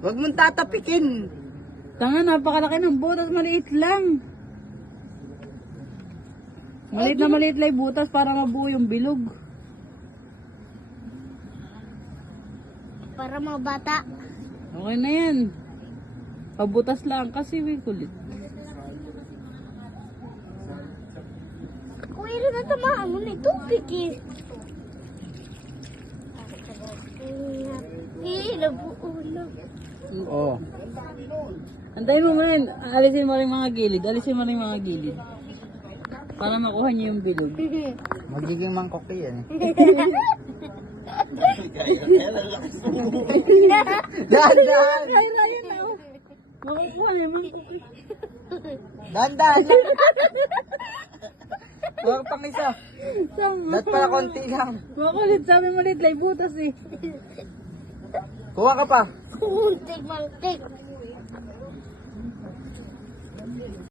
Huwag mong tatapikin. Tanga, napakalaki ng butas, maliit lang. Maliit na maliit lang yung butas para mabuo yung bilog. Para mga bata. Okay na yan. Pabutas lang kasi may kulit. Kuya rin na tamaan mo na ito, Piki. Nabuulo. Oo. Antayin mo rin. Alisin mo rin mga gilid. Alisin mo rin mga gilid. Para makuha niyo yung bilog. Magiging mangkok yan. Dahan-dahan. Ryan na. Makukuha niyo mga Dahan-dahan. Huwag pang isa. Sama. Dapat pala konti lang. Makulit. Sabi mo ulit lang butas eh. Kuha ka pa. Muntik, mantik.